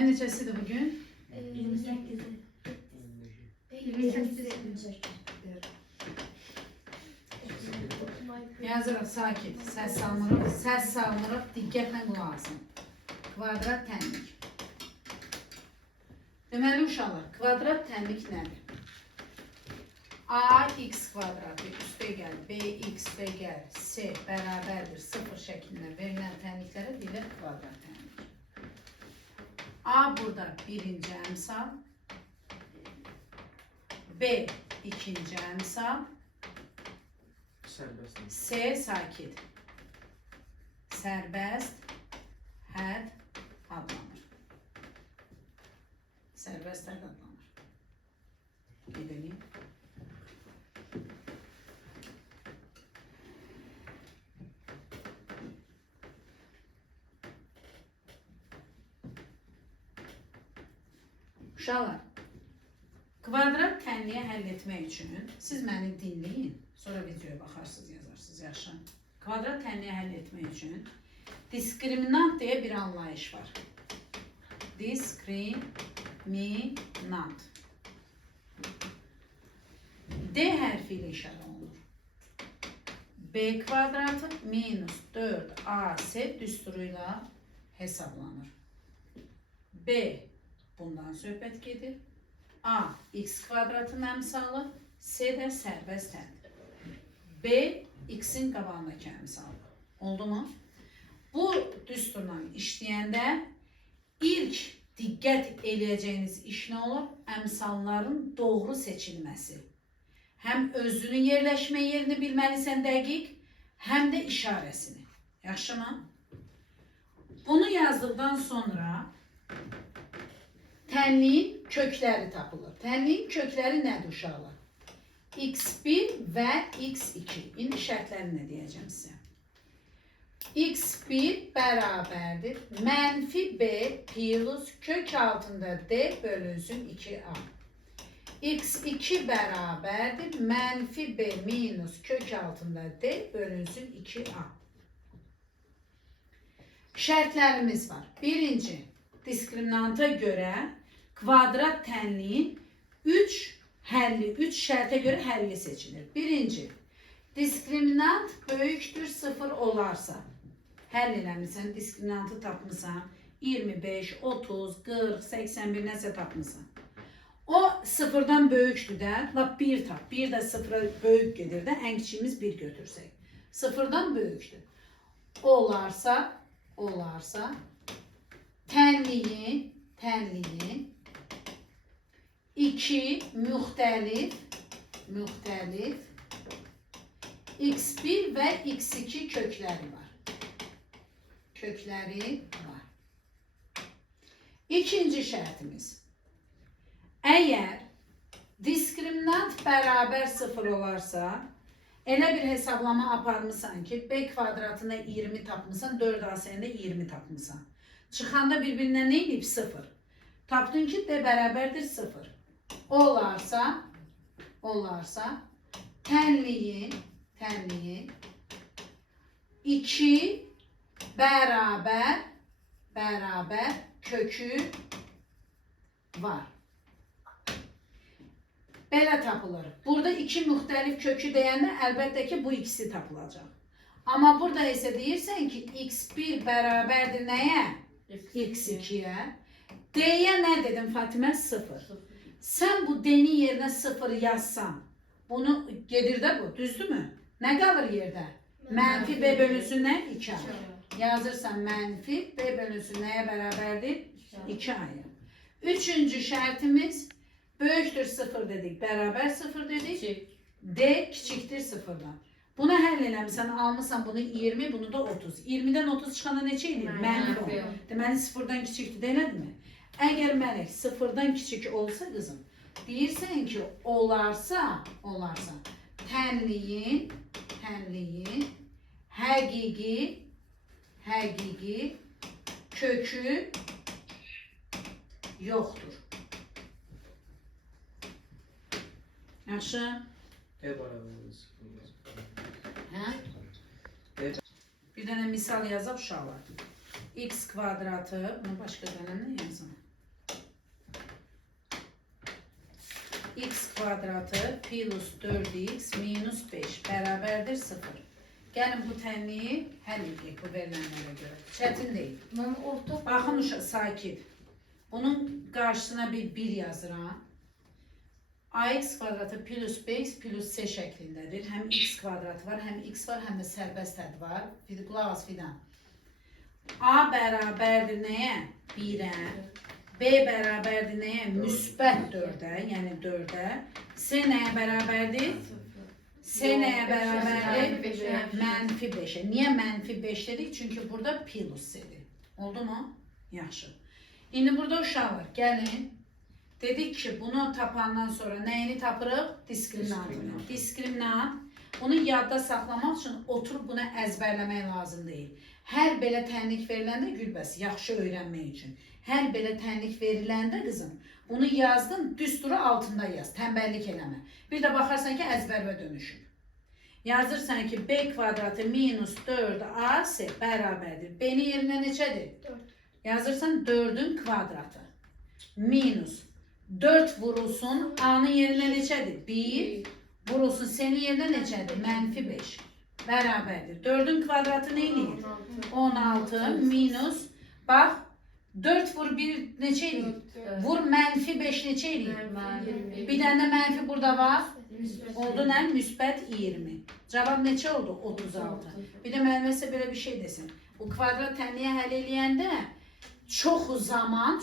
Ayın neçəsidir bugün? 28. 28. Yazırıq, sakit. Səs salmırıq, diqqətlə qulaq asın. Kvadrat tənlik. Deməli uşaqlar, kvadrat tənlik nədir? Ax kvadratı üstə gəl, bx gəl, c bərabərdir 0 şəklində verilən tənliklərə deyilir kvadrat tənlik. A burada birinci əmsal, B ikinci əmsal, C sakit, sərbəst, hədd adlanır. Sərbəst hədd adlanır. Gidelim. Uşaqlar, kvadrat tənliyi həll etmək üçün siz məni dinləyin, sonra videoya baxarsınız, yazarsınız, yaxşı. Kvadrat tənliyi həll etmək üçün diskriminant deyə bir anlayış var. Diskriminant. D hərfi ilə işarə olunur. B kvadratı minus 4AC düsturu ilə hesablanır. B bundan söhbət gedir. A x kvadratın əmsalı, C də sərbəst hədd. B x-in qabağındakı əmsalı. Oldu mu? Bu düsturla işləyəndə ilk diqqət eləyəcəyiniz iş nə olur? Əmsalların doğru seçilməsi. Həm özünün yerləşmə yerini bilməlisən dəqiq, həm də işarəsini. Yaxşı mı? Bunu yazdıqdan sonra tənliyin kökləri tapılır. Tənliyin kökləri nədir uşaqlar? x1 və x2. İndi şərtləri nə deyəcəm sizə? x1 bərabərdir. Mənfi b plus kök altında d bölünsün 2a. x2 bərabərdir. Mənfi b minus kök altında d bölünsün 2a. Şərtlərimiz var. Birinci, diskriminanta görə kvadrat tənliyin 3 şərtə görə həlli seçilir. Birinci, diskriminant böyükdür 0 olarsa, həll eləmirsən, diskriminantı tapmısan, 25, 30, 40, 81 nəsə tapmısan. O 0-dan böyükdür də, lap 1 tap, 1 də 0-a böyük gedir də, ən kiçiyimiz 1 götürsək. 0-dan böyükdür. Olarsa, tənliyin 2 müxtəlif x1 və x2 kökləri var. İkinci şərtimiz. Əgər diskriminant bərabər 0 olarsa, elə bir hesablama aparmışsan ki, b kvadratına 20 tapmışsan, 4ac-ndə 20 tapmışsan. Çıxanda bir-birindən nə edib? 0. Tapdın ki, d bərabərdir 0. Olarsa, tənliyin 2 bərabər kökü var. Belə tapılır. Burada 2 müxtəlif kökü deyəndə əlbəttə ki, bu ikisi tapılacaq. Amma burada isə deyirsən ki, x1 bərabərdir nəyə? x2-yə. D-yə nə dedim Fatimə? 0. Sən bu D-nin yerinə 0 yazsan, bunu gedir də bu, düzdür mü? Nə qalır yerdə? Mənfi B bölünsün nə? 2A. Yazırsan mənfi B bölünsün nəyə bərabərdir? 2A'ya. Üçüncü şərtimiz, böyükdür 0 dedik, bərabər 0 dedik. D kiçikdir 0-dan. Buna həll eləmişsən, almışsan bunu 20, bunu da 30. 20-dən 30 çıxanda neçə edir? Mənfi 10. Deməli 0-dan kiçikdir, elədirmi? Əgər mələk 0-dan kiçik olsa qızım, deyirsən ki, olarsa, tənliyin həqiqi kökü yoxdur. Yaxşı? Bir dənə misal yazaq uşaqlar. X kvadratı, bunu başqa dənəmlə yazım. kvadratı plus 4x minus 5 beraberdir 0. Gəlin bu tənliyi həll edək bu verilənlərə görə. Çətin deyil. Baxın uşaq, sakit. Bunun qarşısına bir 1 yazıram. Ax kvadratı plus 5 plus c şəklindədir. Həm x kvadratı var, həm x var, həm də sərbəst hədd var. Qulaq as Fidan. A bərabərdir nəyə? 1-ə. B bərabərdir nəyə? Müsbət 4-ə, yəni 4-ə. C nəyə bərabərdir? C nəyə bərabərdir? Mənfi 5-ə. Niyə mənfi 5 dedik? Çünki burada plus C-dir. Oldu mu? Yaxşı. İndi burada uşaqlar, gəlin. Dedik ki, bunu tapandan sonra nəyini tapırıq? Diskriminantını. Diskriminant. Bunu yadda saxlamaq üçün oturub bunu əzbərləmək lazım deyil. Hər belə tənlik veriləndə Gülbəs, yaxşı öyrənmək üçün. Hər belə tənlik veriləndə qızım, bunu yazdın, düsturu altında yaz, tənbəllik eləmə. Bir də baxarsan ki, əzbərvə dönüşüb. Yazırsan ki, b kvadratı minus 4ac bərabərdir. B-ni yerinə neçədir? 4. Yazırsan 4-ün kvadratı. Minus 4 vurulsun, a-nın yerinə neçədir? 1. Vurulsun, c-nin yerinə neçədir? Mənfi 5. Bərabərdir. 4-ün kvadratı nə eləyir? 16 minus, bax, 4 vur 1 neçə eləyir? Vur mənfi 5 neçə eləyir? Bir dənə mənfi burada var. Oldu nə? Müsbət 20. Cavab neçə oldu? 36. Bir də müəllimə sizə belə bir şey desin. Bu kvadrat tənliyə həll eləyəndə çoxu zaman,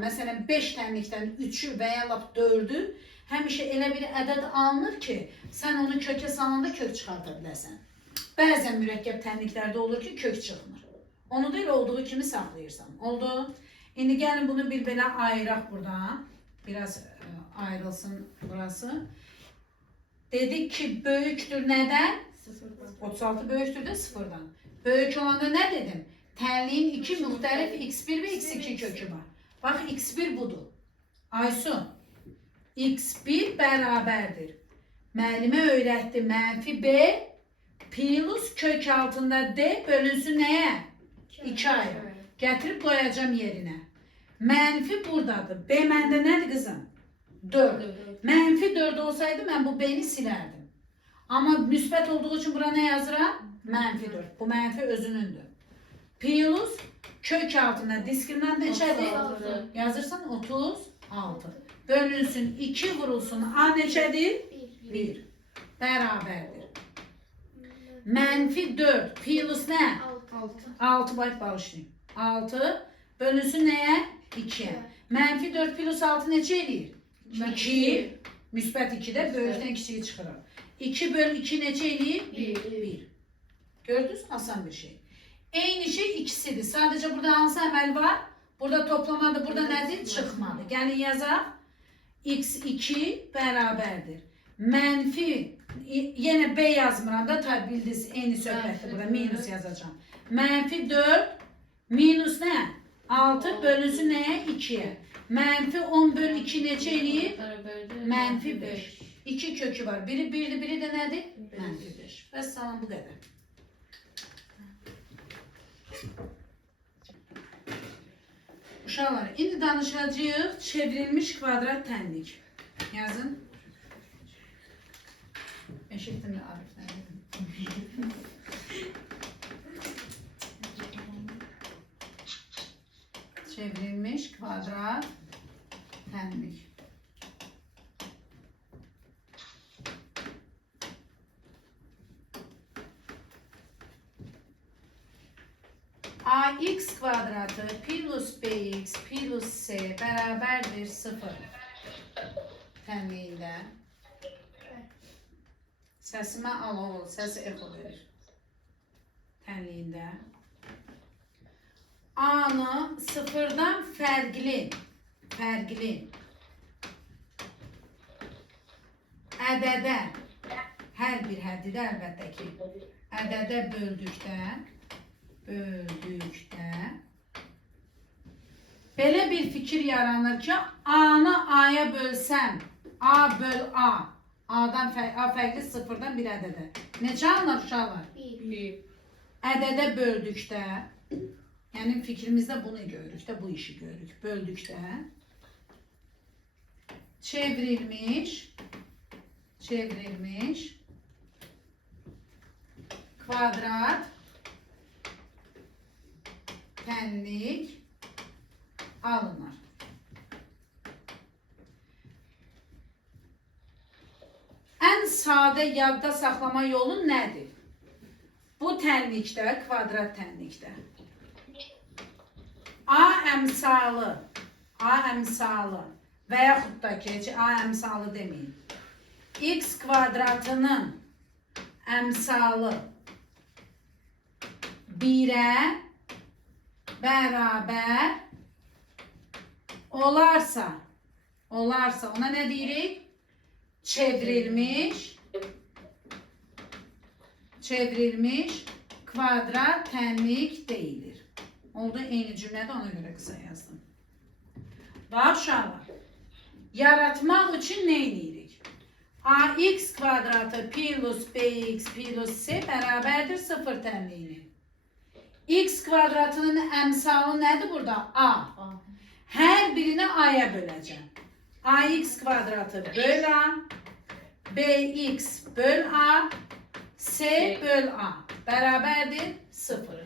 məsələn 5 tənlikdən 3-ü və ya 4-ü həmişə elə bir ədəd alınır ki, sən onu kökə salanda kök çıxarda biləsən. Bəzən mürəkkəb tənliklərdə olur ki, kök çıxmır. Onu da elə olduğu kimi saxlayırsan. Oldu. İndi gəlin bunu bir belə ayıraq buradan. Biraz ayrılsın burası. Dedik ki, böyükdür nədən? 36 böyükdür də 0-dan. Böyük olanda nə dedim? Tənliyin 2 müxtəlif x1 və x2 kökü var. Bax, x1 budur. Aysu, x1 bərabərdir. Müəllimə öyrətdi, mənfi b plus kök altında d bölünsün nəyə? 2 ayrı. Gətirib qoyacam yerinə. Mənfi buradadır. B məndə nədir qızım? 4. Mənfi 4 olsaydı mən bu b-ni silərdim. Amma müsbət olduğu üçün bura nə yazıram? Mənfi 4. Bu mənfi özünündür. Plus kök altında diskriminant neçədir? Yazırsan 36. Bölünsün 2 vurulsun. A neçədir? 1. Bərabərdir. Mənfi 4 plus nə? 6 bayt bağışlayın. 6 bölünsün nəyə? 2'ye. Mənfi 4 plus 6 neçə eləyir? 2. Müsbət 2-də böyükdən kiçiyi çıxırır. 2 bölü 2 neçə eləyir? 1. Gördünüz? Asan bir şey. Eyni şey ikisidir. Sadece burada hansı əməl var? Burada toplamadı, burada nədir? Çıxmadı. Gəlin yazaq. x2 bərabərdir. Mənfi, yenə b yazmıram da, tabi bildiniz, eyni söhbətdir. Burada minus yazacağım. Mənfi 4 minus nə? 6 bölünsün nəyə? 2'ye. Mənfi 10 bölü 2 neçə eləyir? Mənfi 5. 2 kökü var. Biri 1'dir, biri də nədir? Mənfi 5. Bəs salam bu qədər. Uşaqlar, indi danışacağıq çevrilmiş kvadrat tənlik. Yazın. Eşitdim də Arifdən. Çevrilmiş kvadrat tənlik. ax kvadratı plus bx plus c bərabərdir 0 tənliyində. Səsimə al oğul, səsi echo verir. Tənliyində. A-nı sıfırdan fərqli ədədə, hər bir həddidə əlbəttə ki, ədədə böldükdə belə bir fikir yaranır ki, A-nı A-ya bölsəm, A böl A, A fərqli sıfırdan bir ədədə. Neçə alınır uşaqlar? 1. Ədədə böldükdə, yəni fikrimizdə bunu görürük də, bu işi görürük. Böldükdə çevrilmiş kvadrat tenlik alınır. En sade yadda saxlama yolu nədir? Bu tənlikdə, kvadrat tənlikdə A əmsalı və yaxud da ki, A əmsalı deməyin. X kvadratının əmsalı 1-ə bərabər olarsa ona nə deyirik? Çevrilmiş kvadrat tənlik deyilir. Oldu, eyni cümlədə ona görə qısa yazdım. Bax uşaqlar, yaratmaq üçün nə edirik? Ax kvadratı plus bx plus c bərabərdir 0 tənliyinin. X kvadratının əmsalı nədir burada? A. Hər birini a'ya böləcəm. Ax kvadratı böl a, bx böl a, c böl a bərabərdir 0.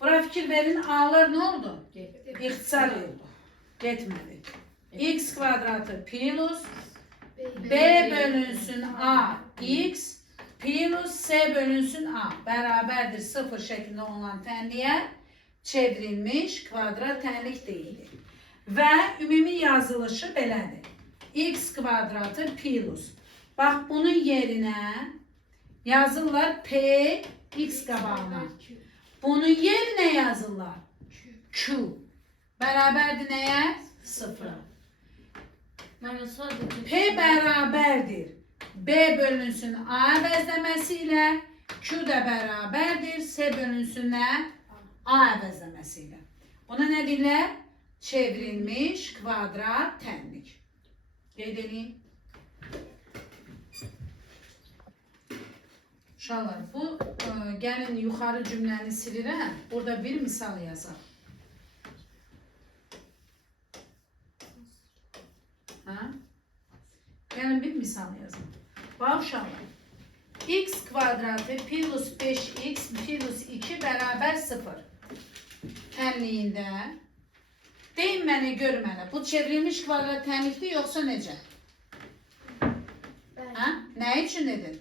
Bura fikir verin, a'lar nə oldu? İxtisar oldu. Getmədi. X kvadratı plus b bölünsün a x plus c bölünsün a bərabərdir 0 şəklində olan tənliyə çevrilmiş kvadrat tənlik deyilir. Və ümumi yazılışı belədir. X kvadratı plus. Bax, bunun yerinə yazırlar p x qabağına. Bunun yerinə yazırlar q. Bərabərdir nəyə? 0. P bərabərdir B bölünsün A əvəzləməsi ilə, Q də bərabərdir C bölünsün A əvəzləməsi ilə. Buna nə deyirlər? Çevrilmiş kvadrat tənlik. Qeyd edin. Uşaqlar, bu gəlin yuxarı cümləni silirəm. Burada bir misal yazaq. Gəlin bir misal yazın. Bax uşaqlar, x kvadratı plus 5x plus 2 bərabər 0 tənliyində deyin mənə, gör mənə, bu çevrilmiş kvadrat tənlikdir yoxsa necə? Nə üçün dedin?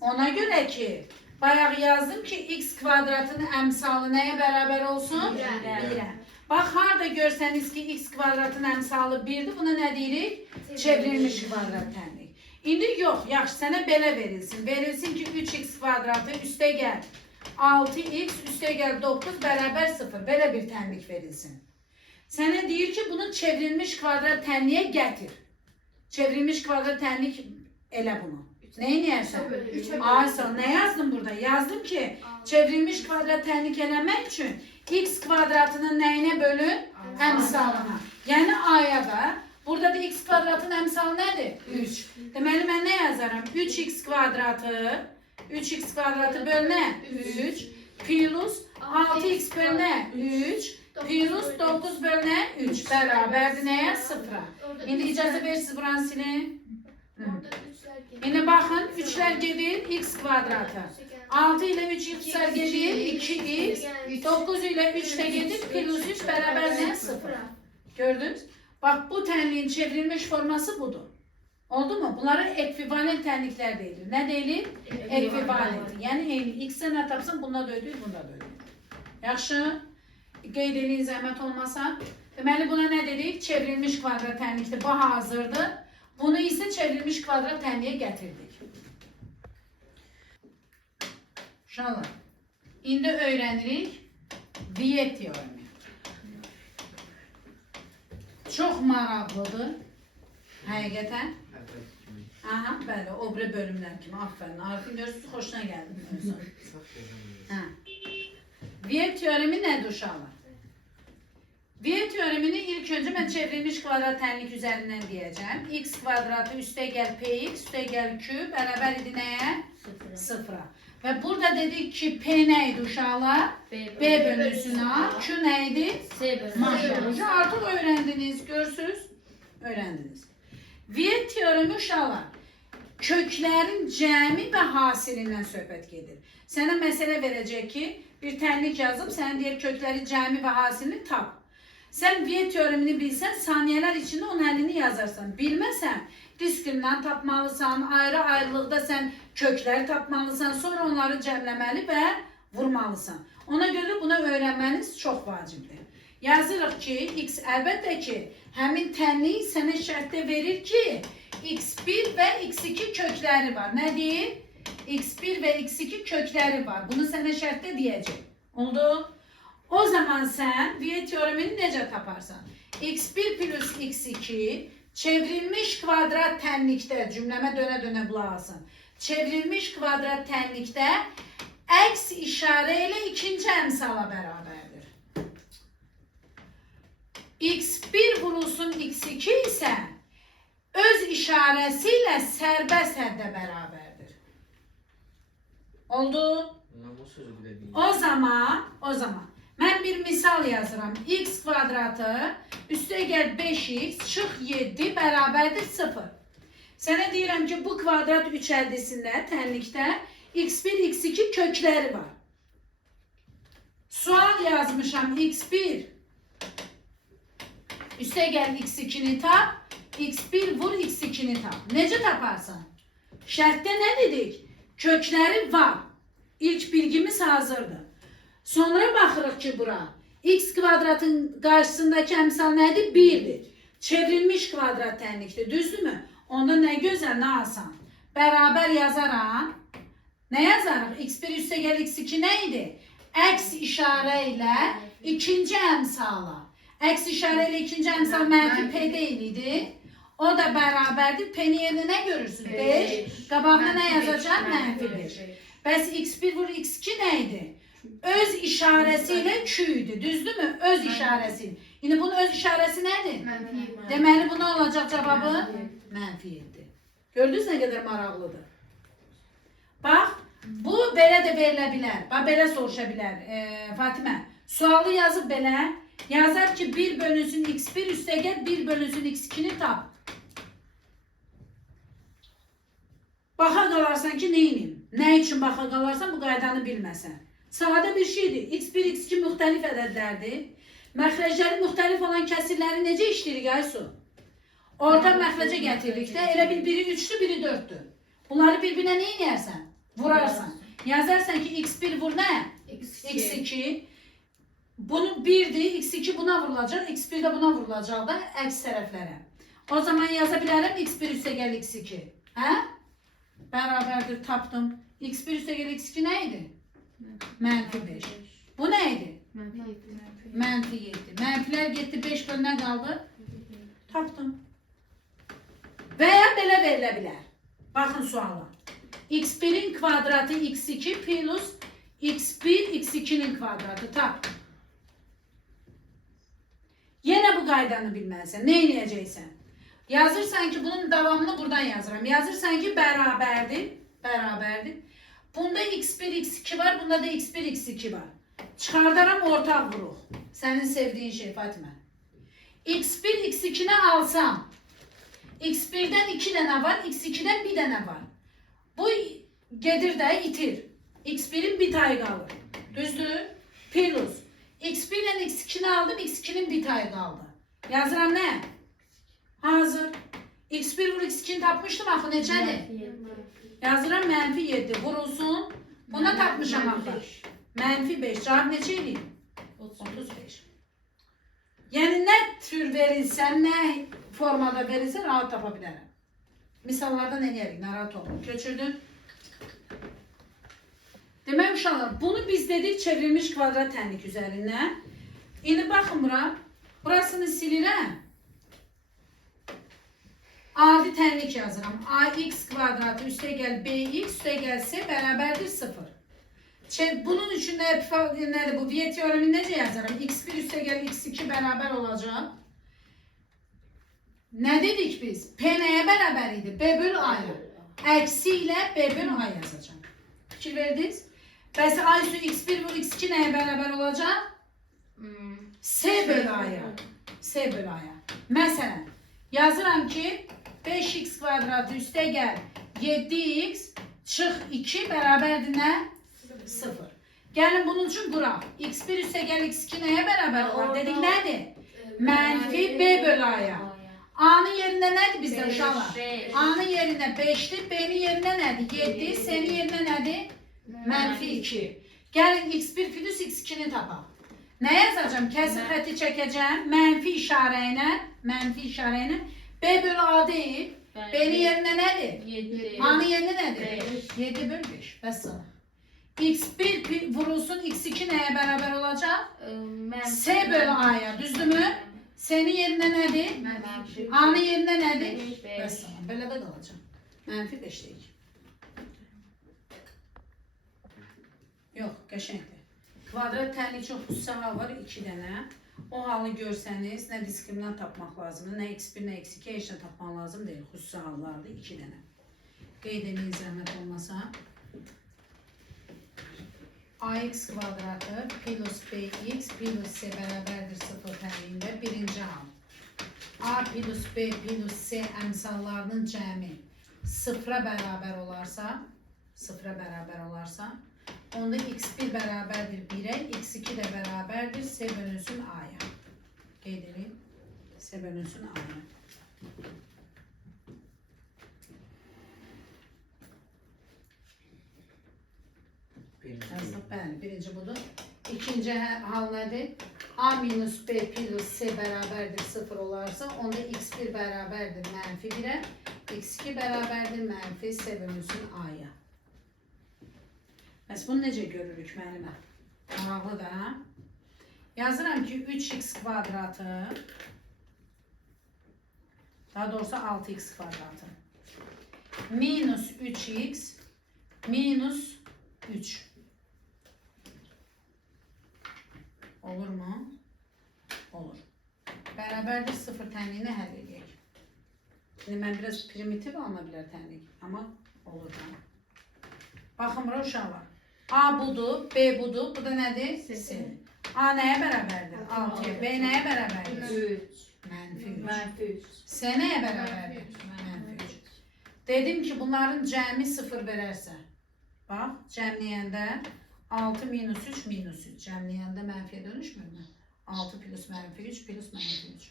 Ona görə ki, bayaq yazdım ki, x kvadratın əmsalı nəyə bərabər olsun? 1'ə. Bax, harada görsəniz ki, x kvadratın əmsalı 1'dir, buna nə deyirik? Çevrilmiş kvadrat tənlik. İndi yox, yaxşı, sənə belə verilsin. Verilsin ki, 3x kvadratı üstə gəl 6x üstə gəl 9 bərabər 0. Belə bir tənlik verilsin. Sənə deyir ki, bunu çevrilmiş kvadrat tənliyə gətir. Çevrilmiş kvadrat tənlik elə bunu. Neyi neyərsən? Aysa, nə yazdım burada? Yazdım ki, çevrilmiş kvadrat tənlik eləmək üçün x kvadratının nəyinə bölün? Əmsalına. Yəni a'ya da. Burada da x kvadratın əmsalı nədir? 3. Deməli, mən nə yazaram? 3x kvadratı böl nə? 3 plus 6x böl nə? 3 plus 9 böl nə? 3 bərabərdir nəyə? 0'a. İndi icazə versiniz buranı silin. İndi baxın, 3'lər gedir x kvadratı. 6 ilə 3 ixtisar gedir 2x. 9 ilə 3 də gedir plus 3 bərabər nə? 0. Gördünüz? Bax, bu tənliyin çevrilmiş forması budur. Oldu mu? Bunlara ekvivalent tənliklər deyilir. Nə deyilir? Ekvivalent. Yəni, x-ə nə tapsın, bunda da ödür, bunda da ödür. Yaxşı? Qeyd edin, zəhmət olmasa. Deməli, buna nə dedik? Çevrilmiş kvadrat tənlikdir. Bu hazırdır. Bunu isə çevrilmiş kvadrat tənliyə gətirdik. Uşaqlar, indi öyrənirik Viet teoremi. Çox maraqlıdır, həqiqətən. Aha, bəli, o biri bölümlər kimi, aferin. Arifin görürsünüz, xoşuna gəldi. Viet teoremi nədir uşaqlar? Viet teoremini ilk önce mən çevrilmiş kvadrat tənlik üzərindən deyəcəm. X kvadratı üstə gəl px, üstə gəl q, bərabər idi nəyə? 0'a. Və burada dedik ki, P nə idi uşaqlar? B bölünsün A, Q nə idi? C bölünsün. Maşallah, artıq öyrəndiniz, görsünüz? Öyrəndiniz. Viyet teoremi uşaqlar köklərin cəmi və hasilindən söhbət gedir. Sənə məsələ verəcək ki, bir tənlik yazıb, sənə deyir kökləri cəmi və hasilini tap. Sən Viyet teoremini bilsən, saniyələr içində onun əlini yazarsan. Bilməsən, diskriminant tapmalısan, ayrı-ayrılıqda sən kökləri tapmalısan, sonra onları cəmləməli və vurmalısan. Ona görə buna öyrənməniz çox vacibdir. Yazırıq ki, x əlbəttə ki, həmin tənlik sənə şərtdə verir ki, x1 və x2 kökləri var. Nə deyir? x1 və x2 kökləri var. Bunu sənə şərtdə deyəcək. Oldu? O zaman sən Viyet teoremini necə taparsan? x1 plus x2 çevrilmiş kvadrat tənlikdə, cümləmə dönə-dönə qulaq alsın. Çevrilmiş kvadrat tənlikdə əks işarə ilə ikinci əmsala bərabərdir. x1 vurulsun x2 isə öz işarəsi ilə sərbəst həddə bərabərdir. Oldu? O zaman mən bir misal yazıram. X kvadratı üstə gəl 5x çıx 7 bərabərdir 0. Sənə deyirəm ki, bu kvadrat üçəldisində, tənlikdə x1, x2 kökləri var. Sual yazmışam x1 üstə gəl x2'ni tap, x1 vur x2'ni tap. Necə taparsan? Şərtdə nə dedik? Kökləri var. İlk bilgimiz hazırdır. Sonra baxırıq ki, bura x kvadratın qarşısındakı əmsal nədir? 1'dir. Çevrilmiş kvadrat tənlikdir, düzdürmü? Onda nə gözəl, nə asan. Bərabər yazaram. Nə yazarıq? x1 üstə gəl x2 nə idi? Əks işarə ilə ikinci əmsala. Əks işarə ilə ikinci əmsal mənfi p deyildi. O da bərabərdir. P-ni yerində nə görürsün? 5. Qabağına nə yazacaq? Mənfi 5. Bəs x1 vur x2 nə idi? Öz işarəsi ilə q idi. Düzdürmü? Öz işarəsi. İndi bunun öz işarəsi nədir? Deməli, bu nə olacaq cavabı? Mənfi 7. Gördünüz nə qədər maraqlıdır. Bax, bu belə də verilə bilər. Bax, belə soruşa bilər. Fatimə, sualı yazıb belə. Yazar ki, 1 bölünsün x1 üstə gəl, 1 bölünsün x2'ni tap. Baxa qalarsan ki, neyiniyim? Nə üçün baxa qalarsan, bu qaydanı bilməsən. Sadə bir şeydir. x1, x2 müxtəlif ədədlərdir. Məxrəcləri müxtəlif olan kəsirləri necə işləyirik, Aysu? Ortaq məxrəcə gətirdikdə elə bil biri 3'dür, biri 4'dür. Bunları bir-birinə nə edərsən? Vurarsan. Yazarsan ki, x1 vur nə? x2. Bunu 1'dir, x2 buna vurulacaq, x1 də buna vurulacaq da əks tərəflərə. O zaman yaza bilərəm x1 üstə gəl x2. Hə? Bərabərdir, tapdım. x1 üstə gəl x2 nə idi? Mənfi 5. Bu nə idi? Mənfi 7. Mənfilər getdi, 5 bölünə qaldı. Tapdım. Və ya belə verilə bilər. Baxın suala. x1'in kvadratı x2 plus x1 x2'nin kvadratı. Tap. Yenə bu qaydanı bilməlisən. Nə edəcəksən? Yazırsan ki, bunun davamını buradan yazıram. Yazırsan ki, bərabərdir. Bərabərdir. Bunda x1, x2 var, bunda da x1, x2 var. Çıxardaram, ortaq vuruq. Sənin sevdiyin şey, Fatimə. x1, x2'ni alsam, x1'dən 2 dənə var, x2'dən 1 dənə var. Bu gedir də itir. x1'in bir tayı qalır. Düzdür? Plus. x1 ilə x2'ni aldım, x2'nin bir tayı qaldı. Yazıram nə? Hazır. x1 vur x2'ni tapmışdım, axı neçədir? Yazıram mənfi 7. Vurulsun. Buna tapmışam axı. Mənfi 5. Cavab neçə edeyim? 35. Yəni nə tür verilsən, nə formada verilsən, rahat tapa bilərəm. Misallardan eləyərik, narahat olun. Köçürdün. Demək uşaqlar, bunu biz dedik çevrilmiş kvadrat tənlik üzərindən. İndi baxın bura. Burasını silirəm. Adi tənlik yazıram. ax kvadratı üstə gəl bx üstə gəl c bərabərdir 0. Bunun üçün nədir bu? Viyet teoremini necə yazarım? x1 üstə gəl x2 bərabər olacaq. Nə dedik biz? P nəyə bərabər idi? B bölü a'ya. Əksi ilə B bölü a yazacağım. Fikir verdiniz? Bəs Aysu x1 vur x2 nəyə bərabər olacaq? C bölü a'ya. C bölü a'ya. Məsələn, yazıram ki, 5x kvadratı üste gel 7x çıx 2 bərabərdir nə? 0. Gəlin bunun üçün quraq. x1 üste gel x2 nəyə bərabər olar? Dedik nədir? Mənfi b bölü a'ya. A'nın yerində nədir bizdə uşaqlar? A'nın yerində 5'dir, B'nin yerində nədir? 7, C'nin yerində nədir? Mənfi 2. Gəlin x1 plus x2'ni tapaq. Nə yazacağım? Kəsir xətti çəkəcəm. Mənfi işarə ilə B bölü A deyil. B'nin yerində nədir? 7. A'nın yerində nədir? 7 bölü 5. Bəs sana. x1 vurulsun x2 nəyə bərabər olacaq? C bölü A'ya. Düzdürmü? C'nin yerində nədir? A'nın yerində nədir? Bəs sana. Belə də qalacaq. Mənfi 5 deyik. Yox, qəşəngdir. Kvadrat tənlik çox xüsusi hal var 2 dənə. O halı görsəniz, nə diskriminant tapmaq lazımdır, nə x1, nə x2 heç nə tapmaq lazım deyil. Xüsusi hallardır 2 dənə. Qeyd edin zəhmət olmasa. ax kvadratı plus bx plus c bərabərdir 0 tənliyində birinci hal. A plus b plus c əmsallarının cəmi 0-a bərabər olarsa, onda x1 bərabərdir 1'ə, x2 də bərabərdir c bölünsün a'ya. Qeyd edin, c bölünsün a'ya. Bəli, birinci budur. İkinci hal nədir? A minus b plus c bərabərdir 0 olarsa, onda x1 bərabərdir mənfi 1'ə, x2 bərabərdir mənfi c bölünsün a'ya. Bəs bunu necə görürük müəllimə? Maraqlı da. Yazıram ki 3x kvadratı, daha doğrusu 6x kvadratı minus 3x minus 3. Olur mu? Olur. Bərabərdir 0 tənliyini həll edək. Şimdi mən biraz primitiv alına bilər tənlik, amma olur da. Baxın bura uşaqlar. A budur, B budur, bu da nədir? C. A nəyə bərabərdir? 6'ya. B nəyə bərabərdir? 3. Mənfi 3. C nəyə bərabərdir? Mənfi 3. Dedim ki bunların cəmi 0 verərsə, bax, cəmləyəndə 6 minus 3 minus 3. Cəmləyəndə mənfiyə dönüşmür mü? 6 plus mənfi 3 plus mənfi 3.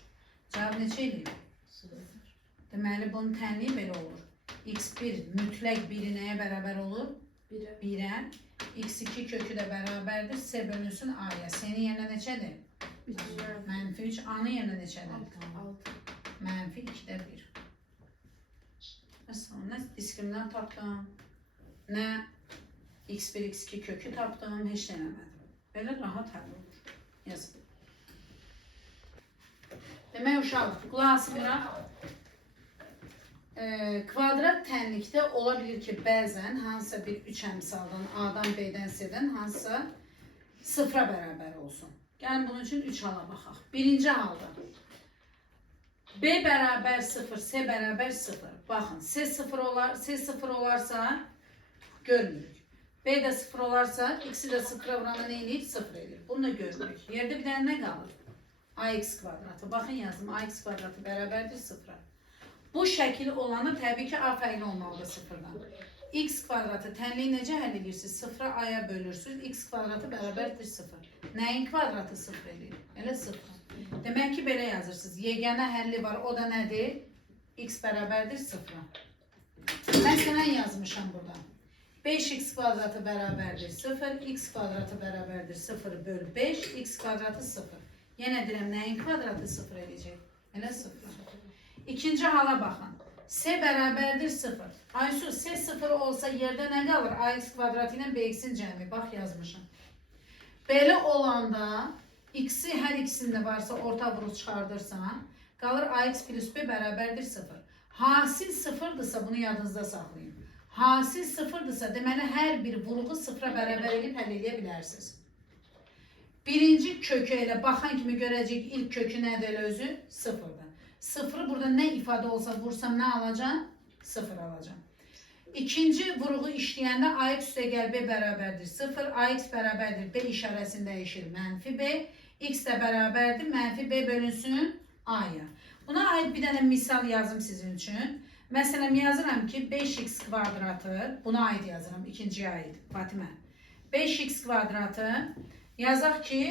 Cavab neçə eləyir? 0. Deməli bunun tənliyi belə olur. x1 mütləq 1'i nəyə bərabər olur? 1'ə. x2 kökü də bərabərdir. C bölünsün a'ya. C'nin yerinə neçədir? Mənfi 3. A'nın yerinə neçədir? 6. Mənfi 2'də 1. Mesela nə diskriminant tapdım, nə x1, x2 kökü tapdım, heç denemədim. Belə rahat həll olur. Yazın. Demək uşaq, qulaq asmıraq. Kvadrat tənlikdə ola bilir ki, bəzən hansısa bir 3 əmsaldan, A'dan, B'dən, C'dən hansısa 0'a bərabər olsun. Gəlin bunun üçün 3 hala baxaq. Birinci halda B bərabər 0, C bərabər 0. Baxın, C 0 olarsa görmürük. B də 0 olarsa, x'i də 0'a vuranda nə eləyir? 0 eləyir. Bunu da görmürük. Yerdə bir dənə nə qalır? ax kvadratı. Baxın yazdım, ax kvadratı bərabərdir 0'a. Bu şəkil olanda təbii ki, A fərqli olmalıdır 0'dan. X kvadratı tənliyi necə həll edirsiniz? 0'a A'ya bölürsünüz. X kvadratı bərabərdir 0. Nəyin kvadratı 0 edir? Elə 0. Demək ki, belə yazırsınız. Yeganə həlli var. O da nədir? X bərabərdir 0'a. Məsələn yazmışam burada. 5x kvadratı bərabərdir 0. X kvadratı bərabərdir 0 bölü 5. X kvadratı 0. Yenə deyirəm, nəyin kvadratı 0 edəcək? Elə 0. İkinci hala baxın. C bərabərdir 0. Aysu, C 0 olsa yerdə nə qalır? Ax kvadratı ilə bx'in cəmi. Bax yazmışım. Belə olanda x'i hər ikisində varsa orta vuruq çıxardırsan, qalır ax plus b bərabərdir 0. Hasil 0'dırsa bunu yadınızda saxlayın. Hasil 0'dırsa deməli hər bir vuruğu 0'a bərabər edib həll edə bilərsiniz. Birinci kökü ilə baxan kimi görəcək ilk kökü nədir elə özü? 0'dır. 0'ı burada nə ifadə olsa vursam nə alacağım? 0 alacağım. İkinci vuruğu işləyəndə ax üstə gəl b bərabərdir 0. Ax bərabərdir b işarəsini dəyişir mənfi b. X də bərabərdir mənfi b bölünsün a'ya. Buna aid bir dənə misal yazım sizin üçün. Məsələn, yazıram ki, 5x kvadratı, buna aid yazıram, ikinciyə aid, Fatimə. 5x kvadratı, yazaq ki,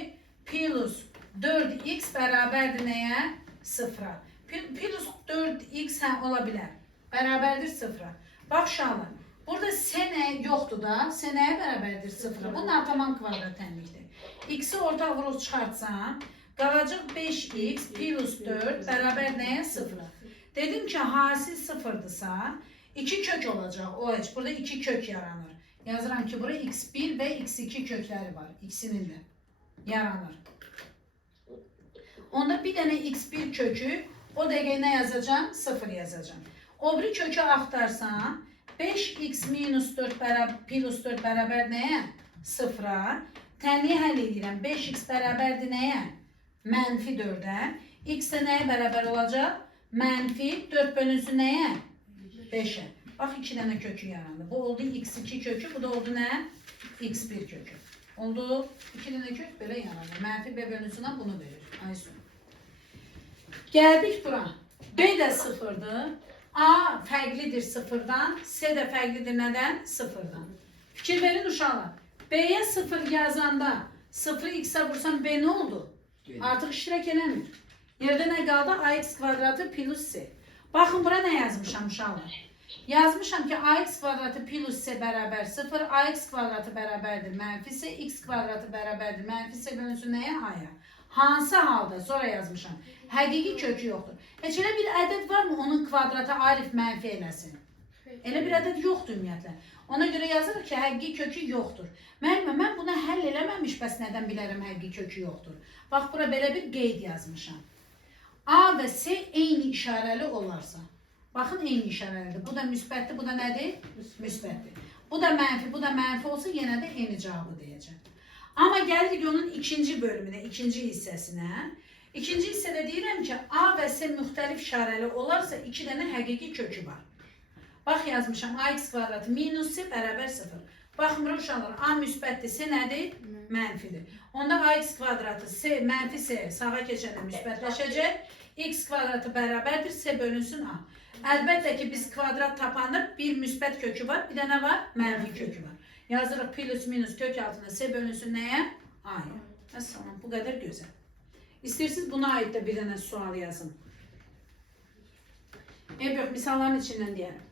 plus 4x bərabərdir nəyə? Sıfıra. Plus 4x ola bilər. Bərabərdir sıfıra. Bax uşaqlar, burada s yoxdur da, s nəyə bərabərdir sıfıra? Bu natamam kvadrat tənlikdir. X-i ortaq vurub çıxartsam, qalacaq 5x plus 4 bərabər nəyə? Sıfıra. Dedim ki, hasil sıfırdırsa, 2 kök olacaq. O heç, burada 2 kök yaranır. Yazıram ki, burada x1 və x2 kökləri var. İkisinin də yaranır. Onda bir dənə x1 kökü, o dəqiqə nə yazacağım? 0 yazacağım. O biri kökü axtarsam, 5x minus 4 plus 4 bərabər nəyə? 0-a. Tənliyi həll edirəm. 5x bərabərdir nəyə? Mənfi 4-ə. X də nəyə bərabər olacaq? Mənfi 4 bölünsün nəyə? 5-ə. Bax, 2 dənə kökü yarandı. Bu oldu x2 kökü, bu da oldu nə? x1 kökü. Oldu 2 dənə kök belə yaranır. Mənfi b bölünsünə bunu verir. Aysun. Gəldik bura. B də sıfırdır. A fərqlidir sıfırdan. S də fərqlidir nədən? Sıfırdan. Fikir verin uşaqlar. B'yə 0 yazanda 0'ı x'e vursam B nə oldu? Artıq iştirak eləmir. Yerdə nə qaldı? Ax kvadratı plus S. Baxın, bura nə yazmışam uşaqlar? Yazmışam ki, ax kvadratı plus S bərabər 0, ax kvadratı bərabərdir mənfi S, x kvadratı bərabərdir mənfi S bölünsün nəyə? A-ya. Hansı halda? Sonra yazmışam. Həqiqi kökü yoxdur. Heç elə bir ədəd varmı onun kvadratı alif mənfi eləsin? Elə bir ədəd yoxdur ümumiyyətlə. Ona görə yazırıq ki, həqiqi kökü yoxdur. Müəllimə, mən buna həll eləməmiş, bəs nədən bilərəm həqiqi kökü yoxdur? Bax, bura belə bir qeyd yazmışam. A və S eyni işarəli olarsa. Baxın, eyni işarəlidir. Bu da müsbətdir, bu da nədir? Müsbətdir. Bu da mənfi olsa, yenə də eyni cavabı deyəcəm. Amma gəldik onun ikinci bölümünə, ikinci hissəsinə. İkinci hissədə deyirəm ki, A və S müxtəlif işarəli olarsa, 2 dənə həqiqi kökü var. Bax, yazmışam, ax kvadratı minus S bərabər 0. Baxın, bura uşaqlar, A müsbətdir, S nədir? Mənfidir. Onda ax kvadratı, mənfi S sağa keçəndə müsbətləşəcək. X kvadratı bərabərdir, S bölünsün A. Əlbəttə ki, biz kvadrat tapanda bir müsbət kökü var, bir dənə var, mənfi kökü var. Yazırıq plus minus kök altında S bölünsün nəyə? A-ya. Məsələn, bu qədər gözəl. İstəyirsiniz buna aid də bir dənə sual yazın. Yox, misalların içindən deyərəm.